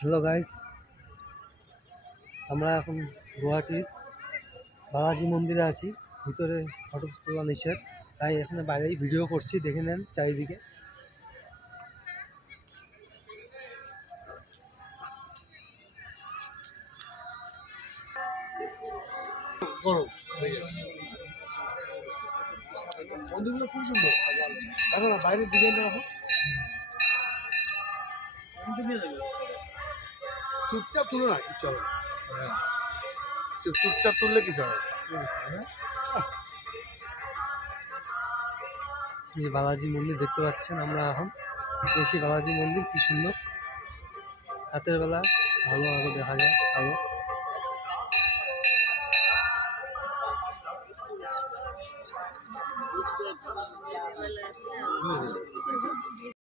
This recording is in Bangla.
হ্যালো গাইস, আমরা এখন গুয়াহাটির বালাজি মন্দিরে আছি। ভিতরে ফটো তোলা নিষেধ, তাই এখানে বাইরেই ভিডিও করছি। দেখে নেন চারিদিকে। মন্দিরগুলো খুব সুন্দর। দেখো না বাইরের ডিজাইনটা দেখো। চুপচাপ তুলো না, কিছু হবে না। চুপচাপ তুললে কিছু হবে। এই বালাজি মন্দির দেখতে পাচ্ছেন, আমরা এখন বেশি বালাজি মন্দির কি সুন্দর। রাতের বেলা ভালো আলো দেখা যায়, আলো।